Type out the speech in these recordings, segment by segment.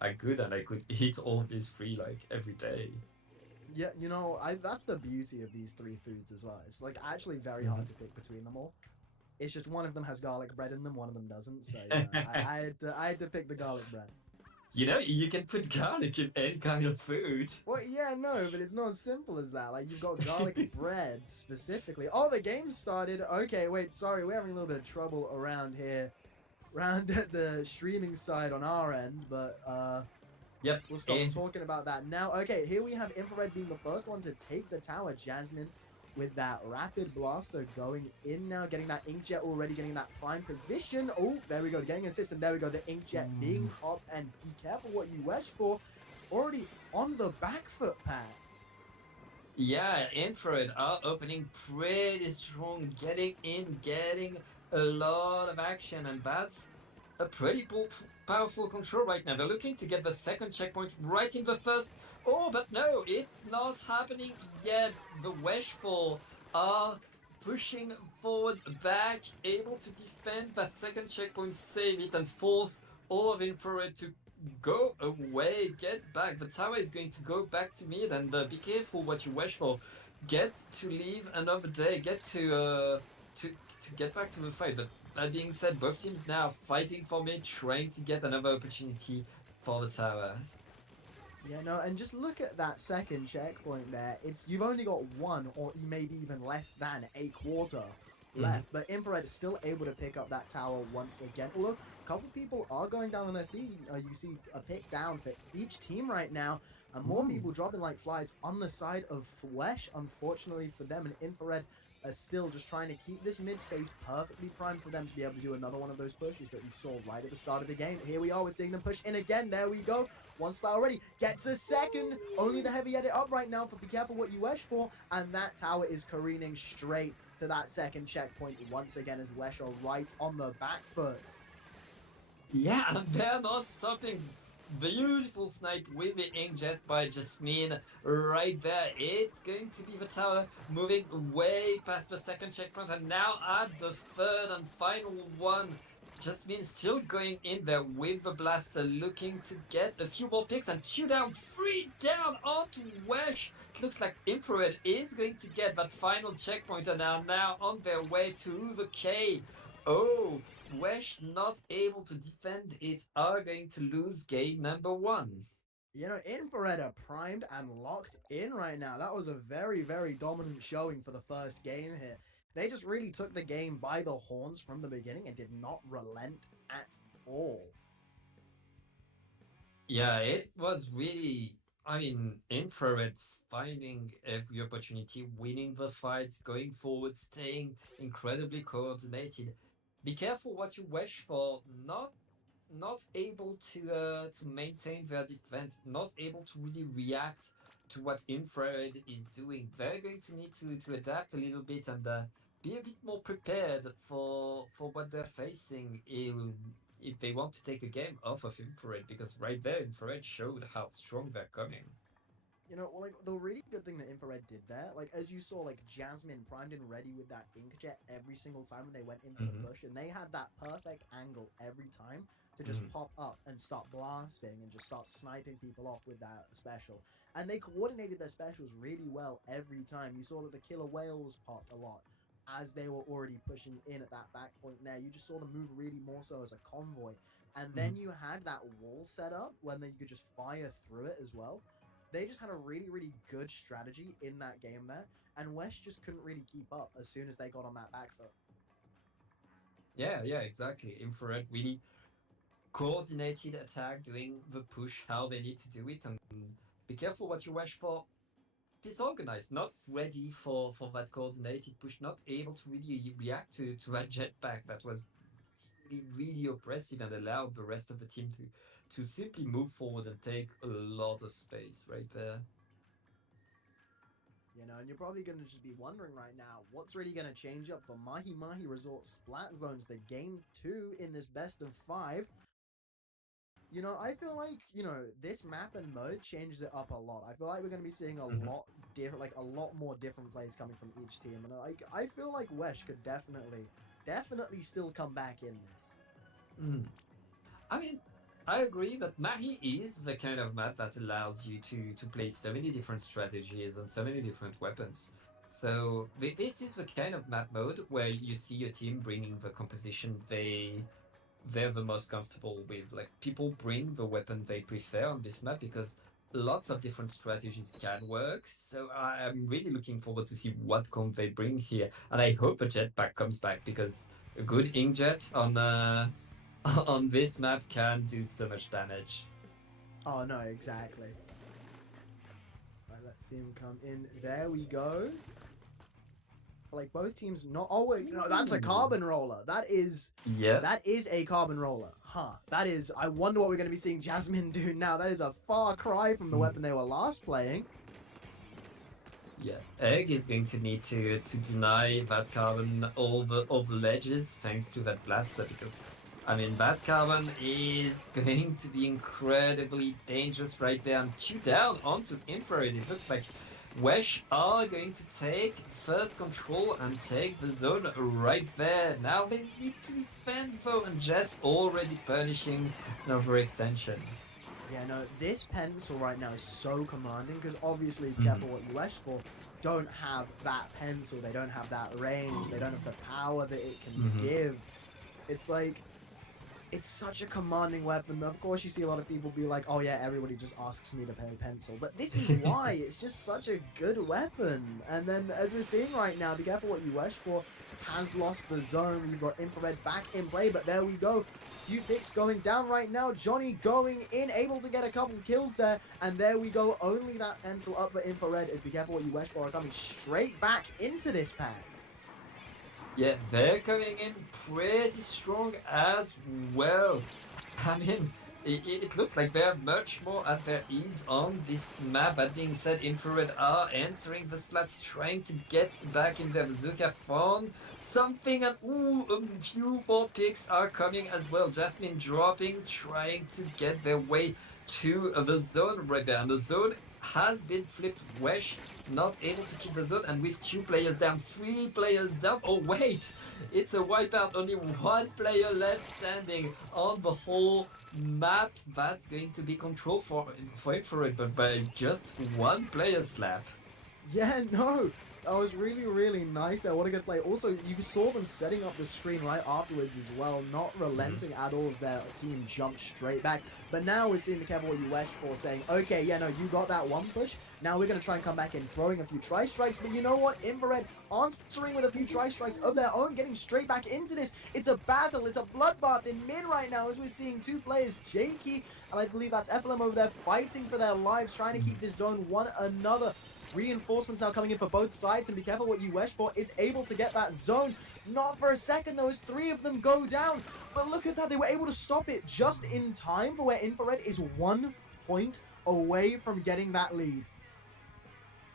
I could, and I could eat all these three like every day. Yeah, that's the beauty of these three foods as well. It's like actually very hard Mhm. to pick between them all. It's just one of them has garlic bread in them, one of them doesn't. So I had to pick the garlic bread. You know, you can put garlic in any kind of food. Well, yeah, no, but it's not as simple as that. Like you've got garlic bread specifically. Oh, the game started. Okay, wait, sorry, we're having a little bit of trouble around here, around at the streaming side on our end, but Yep. we'll stop Eh. talking about that now. Okay, here we have Infrared being the first one to take the tower. Jasmine with that rapid blaster going in now, getting that inkjet already, getting that prime position. Oh, there we go, getting an assist, and there we go, the inkjet being popped, and be careful what you wish for. It's already on the back foot, Pat. Yeah, Infrared are opening pretty strong, getting in, getting a lot of action, and that's a pretty powerful control right now. They're looking to get the second checkpoint right in the first. Oh, but no, it's not happening yet. The Weshful are pushing forward, back, able to defend that second checkpoint, save it, and force all of Infrared to go away, get back. The tower is going to go back to mid, and be careful what you wish for. Get to leave another day. Get to get back to the fight. But that being said, both teams now fighting for mid, trying to get another opportunity for the tower. Yeah, no, and just look at that second checkpoint there. You've only got one, or maybe even less than a quarter Mhm. left, but Infrared is still able to pick up that tower once again. Look, a couple people are going down on their seat. You see a pick down for each team right now, and more people dropping like flies on the side of Wesh. Unfortunately for them, and Infrared are still just trying to keep this mid space perfectly primed for them to be able to do another one of those pushes that we saw right at the start of the game. Here we are, we're seeing them push in again. There we go. One spot already. Gets a second. Only the heavy edit up right now for be careful what you wish for. And that tower is careening straight to that second checkpoint once again as Wesh are right on the back foot. Yeah, and they're not stopping. Beautiful snipe with the inkjet by Jasmine right there. It's going to be the tower moving way past the second checkpoint, and now at the third and final one. Jasmine still going in there with the blaster, looking to get a few more picks, and two down, three down onto Wesh. It looks like Infrared is going to get that final checkpoint and are now on their way to the K. Oh, Wesh not able to defend it are going to lose game number one. Infrared are primed and locked in right now. That was a very, very dominant showing for the first game here. They just really took the game by the horns from the beginning and did not relent at all. Yeah, it was really, I mean, Infrared finding every opportunity, winning the fights, going forward, staying incredibly coordinated. Be careful what you wish for. Not able to maintain their defense, not able to really react to what Infrared is doing. They're going to need to adapt a little bit and be a bit more prepared for what they're facing if they want to take a game off of Infrared, because right there Infrared showed how strong they're coming. Like the really good thing that Infrared did there, like as you saw, like Jasmine primed and ready with that inkjet every single time when they went in for the Mm-hmm. push, and they had that perfect angle every time to just Mm-hmm. pop up and start blasting and just start sniping people off with that special. And they coordinated their specials really well every time. You saw that the killer whales popped a lot as they were already pushing in at that back point there. You just saw them move really more so as a convoy. And then you had that wall set up when you could just fire through it as well. They just had a really, really good strategy in that game there, and West just couldn't really keep up as soon as they got on that back foot. Yeah, exactly. Infrared really coordinated attack, doing the push how they need to do it, and be careful what you wish for. Disorganized, not ready for that coordinated push, not able to really react to that jetpack that was really oppressive and allowed the rest of the team to simply move forward and take a lot of space right there. And you're probably going to just be wondering right now, what's really going to change up for Mahi Mahi Resort Splat Zones, the game 2 in this best of 5? I feel like, this map and mode changes it up a lot. I feel like we're going to be seeing a Mhm. lot different, like a lot more different plays coming from each team. And I feel like Wesh could definitely still come back in this. Mm. I mean, I agree, but Mahi is the kind of map that allows you to play so many different strategies and so many different weapons. So this is the kind of map mode where you see a team bringing the composition they're the most comfortable with. Like people bring the weapon they prefer on this map because lots of different strategies can work. So I'm really looking forward to see what comp they bring here, and I hope a jetpack comes back because a good inkjet on on this map can do so much damage. Oh no, exactly. Right, let's see him come in. There we go. Like both teams not. Oh wait, no, that's a Ooh. carbon roller. That is Yeah, a carbon roller. Huh. That is. I wonder what we're going to be seeing Jasmine do now. That is a far cry from the weapon they were last playing. yeah. Egg is going to need to deny that carbon all the ledges thanks to that blaster because I mean that carbon is going to be incredibly dangerous right there. And two down onto infrared. It looks like Wesh are going to take first control and take the zone right there. Now they need to defend though, and Jess already punishing an overextension. Yeah, no, this pencil right now is so commanding because obviously, Mhm. careful what you wish for, don't have that pencil, they don't have that range, they don't have the power that it can Mhm. give. It's like, it's such a commanding weapon. Of course, you see a lot of people be like, oh yeah, everybody just asks me to play pencil. But this is why. It's just such a good weapon. And then, as we're seeing right now, be careful what you wish for. Has lost the zone. We've got infrared back in play, but there we go. Few picks going down right now. Johnny going in, able to get a couple kills there. And there we go. Only that pencil up for infrared. Is be careful what you wish for. Are coming straight back into this pack. Yeah, they're coming in pretty strong as well. I mean, it looks like they're much more at their ease on this map. That being said, Infrared are answering the splats, trying to get back in their bazooka phone. Something, and ooh, a few more picks are coming as well. Jasmine dropping, trying to get their way to the zone right there. And the zone has been flipped. Wesh not able to keep the zone, and with two players down, three players down. Oh, wait! It's a wipeout, only one player left standing on the whole map. That's going to be controlled for Infrared, but by just one player slap. Yeah, no. That was really, really nice there. What a good play. Also, you saw them setting up the screen right afterwards as well, not relenting at all as their team jumped straight back. But now we're seeing the careful what you wish for saying, okay, yeah, no, you got that one push. Now we're going to try and come back in, throwing a few tri-strikes. But you know what? Infrared answering with a few tri-strikes of their own, getting straight back into this. It's a battle. It's a bloodbath in mid right now as we're seeing two players, Jakey, and I believe that's FLM over there, fighting for their lives, trying to keep this zone one another. Reinforcements now coming in for both sides, and be careful what you wish for is able to get that zone. Not for a second though, as three of them go down. But look at that, they were able to stop it just in time for where Infrared is 1 point away from getting that lead.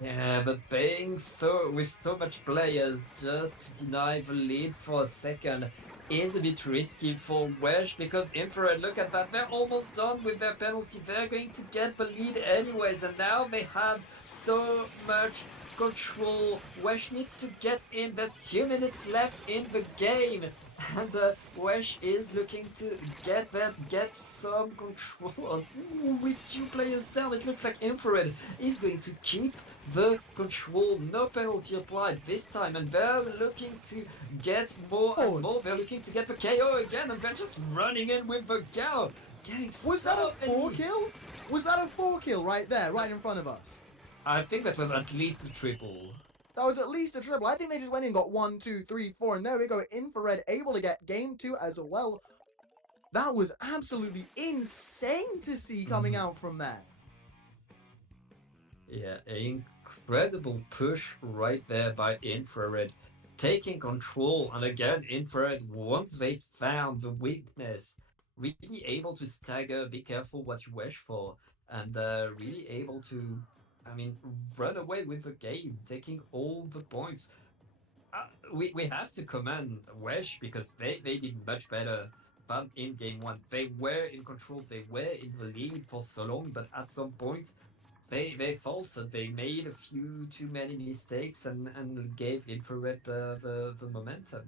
Yeah, but being so with so much players just to deny the lead for a second is a bit risky for Wesh because Infrared, look at that, they're almost done with their penalty. They're going to get the lead anyways, and now they have so much control. Wesh needs to get in. There's 2 minutes left in the game. And Wesh is looking to get some control. Ooh, with two players down, it looks like Infrared is going to keep the control. No penalty applied this time, and they're looking to get more and more. They're looking to get the KO again, and they're just running in with the Gao. Getting Was that a so 4 many. kill? Was that a 4 kill right there, right in front of us? I think that was at least a triple. That was at least a triple. I think they just went in, got 1, 2, 3, 4, and there we go. Infrared able to get game 2 as well. That was absolutely insane to see coming out from there. Yeah, incredible push right there by Infrared, taking control. And again, Infrared, once they found the weakness, really able to stagger, be careful what you wish for, and really able to, I mean, run away with the game, taking all the points. We have to commend Wesh because they did much better than in game one. They were in control, they were in the lead for so long, but at some point they faltered. They made a few too many mistakes and gave Infrared the momentum.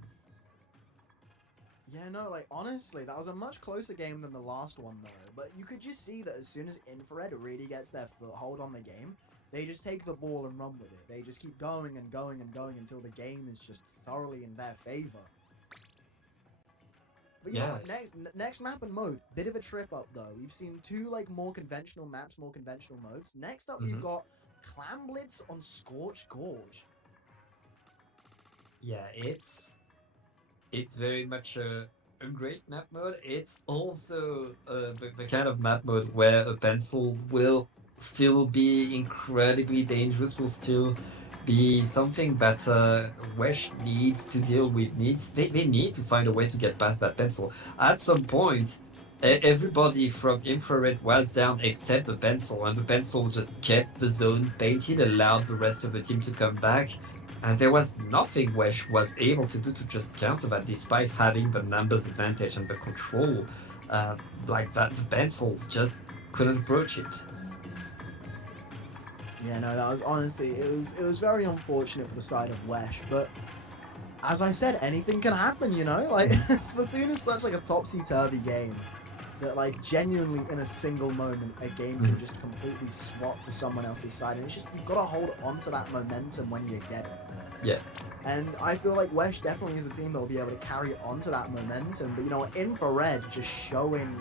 Yeah, no, like honestly, that was a much closer game than the last one though. But you could just see that as soon as Infrared really gets their foothold on the game, they just take the ball and run with it. They just keep going and going and going until the game is just thoroughly in their favor. But you know what, next map and mode, bit of a trip up though. We've seen two like more conventional maps, more conventional modes. Next up, we've got Clam Blitz on Scorched Gorge. Yeah, it's very much a great map mode. It's also the kind of map mode where a pencil will still be incredibly dangerous, will still be something that Wesh needs to deal with. They need to find a way to get past that pencil. At some point, everybody from Infrared was down except the pencil, and the pencil just kept the zone painted, allowed the rest of the team to come back. And there was nothing Wesh was able to do to just counter that, despite having the numbers advantage and the control. Like that, the pencil just couldn't approach it. Yeah, no, that was honestly, it was very unfortunate for the side of Wesh, but as I said, anything can happen, you know? Like, Splatoon is such like a topsy-turvy game that like genuinely in a single moment, a game can just completely swap to someone else's side, and it's just, you've got to hold on to that momentum when you get it. Yeah. And I feel like Wesh definitely is a team that will be able to carry on to that momentum, but you know, Infrared just showing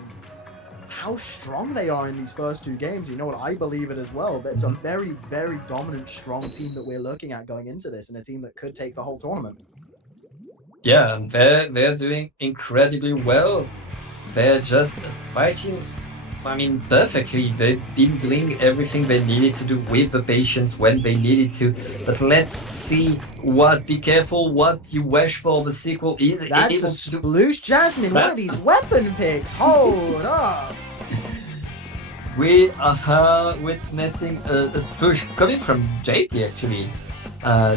how strong they are in these first two games. You know what, I believe it as well, but it's a very, very dominant, strong team that we're looking at going into this, and a team that could take the whole tournament. Yeah, and they're doing incredibly well. They're just fighting, I mean, perfectly. They've been doing everything they needed to do with the patience when they needed to. But let's see be careful what you wish for the sequel is That's able a to do. Sploosh Jasmine, one of these weapon picks. Hold up. We are witnessing a sploosh coming from JT actually.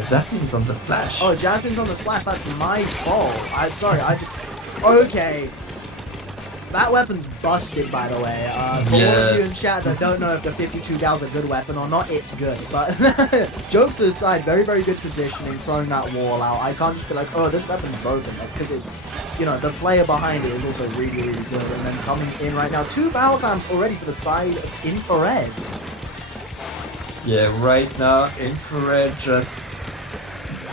Jasmine's on the splash. Oh, Jasmine's on the splash. That's my fault. I'm sorry. Okay. That weapon's busted, by the way. For all of you in chat that don't know if the 52 gal's a good weapon or not, it's good. But jokes aside, very, very good positioning, throwing that wall out. I can't just be like, oh, this weapon's broken, because it's, you know, the player behind it is also really, really good. And then coming in right now, 2 power clamps already for the side of Infrared. Yeah, right now, Infrared just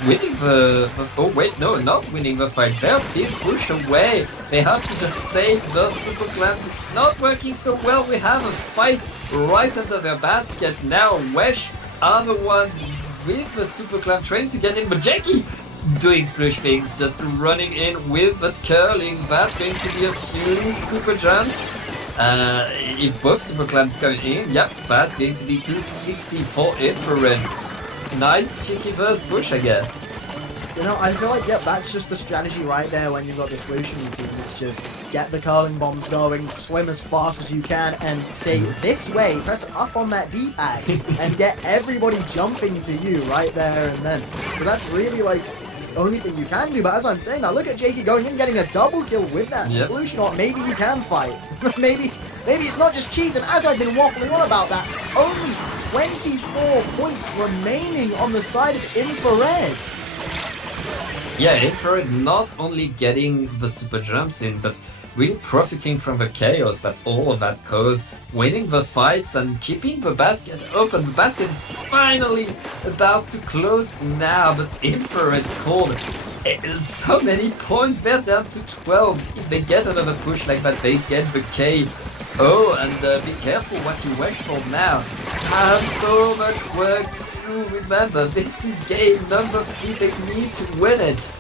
winning oh wait, no, not winning the fight. They're being pushed away. They have to just save those super clamps. It's not working so well. We have a fight right under their basket. Now Wesh are the ones with the super clamp trying to get in, but Jackie doing splish things, just running in with that curling. That's going to be a few super jumps. If both super clamps come in, yep, that's going to be 260 for Infrared. Nice cheeky first push, I guess. You know, I feel like, yep, that's just the strategy right there when you've got this solution team. It's just get the curling bombs going, swim as fast as you can, and say this way, press up on that D-pad, and get everybody jumping to you right there and then. So that's really like the only thing you can do. But as I'm saying, now look at Jakey going in, getting a double kill with that solution, or maybe you can fight. maybe it's not just cheese, and as I've been waffling on about that, only 24 points remaining on the side of Infrared. Yeah, Infrared not only getting the super jumps in, but really profiting from the chaos that all of that caused, winning the fights and keeping the basket open. The basket is finally about to close now, but Infrared scored so many points. They're down to 12. If they get another push like that, they get the K. Oh, and be careful what you wish for now. Have so much work to do. Remember, this is game number 3. They need to win it.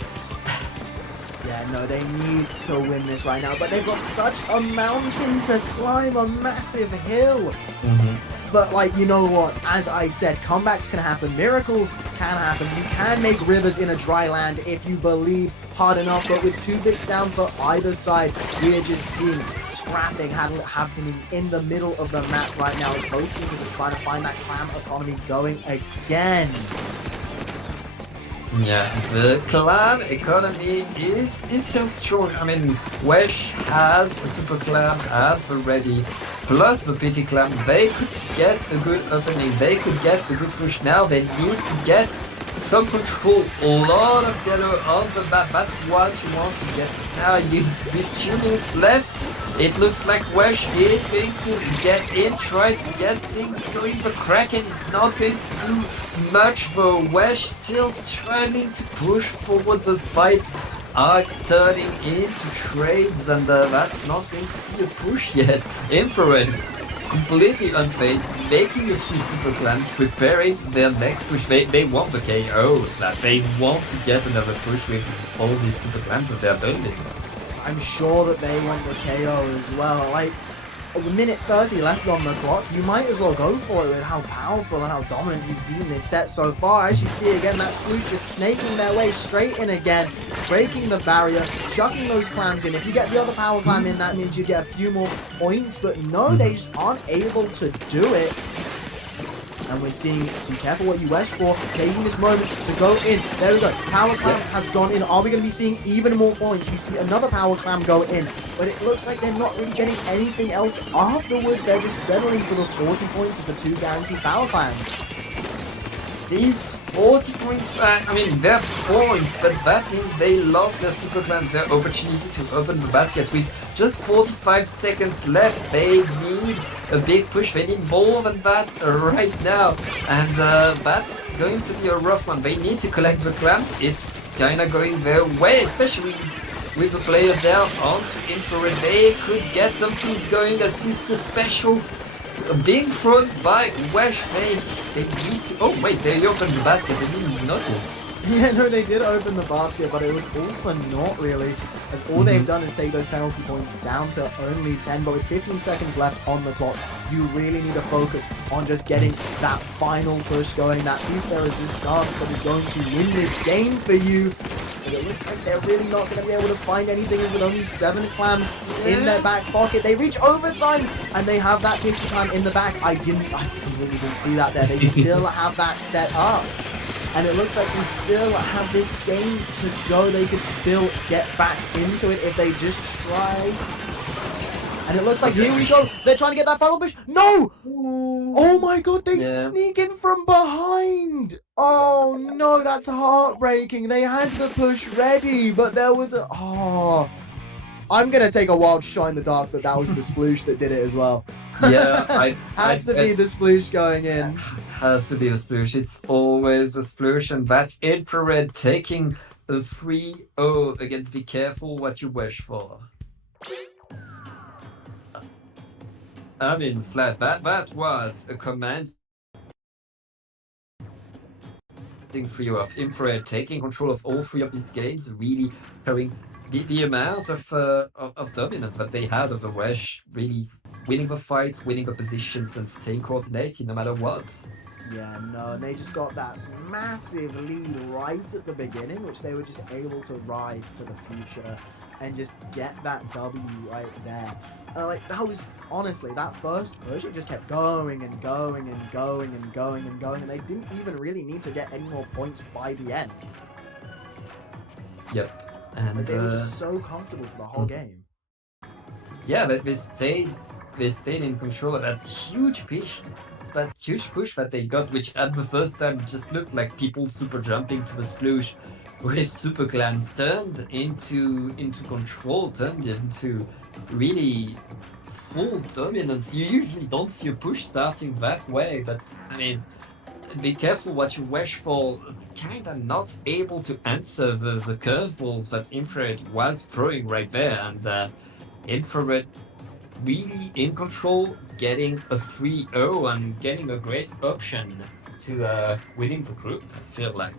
Yeah, no, they need to win this right now, but they've got such a mountain to climb, a massive hill. But, like, you know what? As I said, comebacks can happen. Miracles can happen. You can make rivers in a dry land if you believe hard enough. But with 2 bigs down for either side, we are just seeing scrapping happening in the middle of the map right now. Both teams are just trying to find that clam economy going again. Yeah, the clam economy is still strong. I mean, Wesh has a super clam at the ready, plus the pity clam. They could get a good opening, they could get a good push. Now they need to get some control, a lot of yellow on the map. That's what you want to get. Now with 2 minutes left, it looks like Wesh is going to get in, try to get things going. The Kraken is not going to do much though. Wesh still struggling to push forward. The fights are turning into trades, and that's not going to be a push yet. Infrared completely unfazed, making a few super clans, preparing their next push. They want the KO, Slap. They want to get another push with all these super clans that they're building. I'm sure that they want the KO as well. Like, with a minute 30 left on the clock, you might as well go for it with how powerful and how dominant you've been this set so far. As you see again, that Sploosh just snaking their way straight in again, breaking the barrier, chucking those clams in. If you get the other power clam in, that means you get a few more points, but no, they just aren't able to do it. And we're seeing, be careful what you wish for, taking this moment to go in. There we go. Power Clam has gone in. Are we going to be seeing even more points? We see another Power Clam go in. But it looks like they're not really getting anything else afterwards. They're just settling for the 40 points of the 2 guaranteed Power Clams. These 40 points, I mean, they're points, but that means they lost their super clans, their opportunity to open the basket. With just 45 seconds left, they need a big push. They need more than that right now, and that's going to be a rough one. They need to collect the clams. It's kind of going their way, especially with the player down onto Infrared. They could get some things going, assist the specials. Being thrown by Wesh, they need to... Oh wait, they opened the basket, I didn't even notice. Yeah, no, they did open the basket, but it was all for naught, really. As all they've done is take those penalty points down to only 10, but with 15 seconds left on the clock, you really need to focus on just getting that final push going, that piece de resistance that is going to win this game for you. But it looks like they're really not going to be able to find anything, as with only 7 clams in their back pocket. They reach overtime, and they have that 50 clam in the back. I completely didn't see that there. They still have that set up. And it looks like we still have this game to go. They could still get back into it if they just try. And it looks like, here we go. They're trying to get that final push. No! Oh my god, they sneak in from behind. Oh no, that's heartbreaking. They had the push ready, but there was a... Oh. I'm going to take a wild shot in the dark that was the Sploosh that did it as well. Yeah, had to be the Sploosh going in. Has to be the Sploosh. It's always the Sploosh, and that's Infrared taking a 3-0 against Be Careful What You Wish For. I mean, Slap, that was a command for you of Infrared taking control of all 3 of these games, really showing the amount of dominance that they had over Wesh, really winning the fights, winning the positions, and staying coordinated no matter what. Yeah, no, and they just got that massive lead right at the beginning, which they were just able to ride to the future and just get that W right there. Like, that was, honestly, that first push, it just kept going and going and going and going and going, and they didn't even really need to get any more points by the end. Yep. And like, they were just so comfortable for the whole game. Yeah, but they stayed in control of that huge push that they got, which at the first time just looked like people super jumping to the Sploosh with super clams, turned into control, turned into really full dominance. You usually don't see a push starting that way, but I mean, Be Careful What You Wish For, kinda not able to answer the curveballs that Infrared was throwing right there, and Infrared really in control, getting a 3-0 and getting a great option to winning the group, I feel like.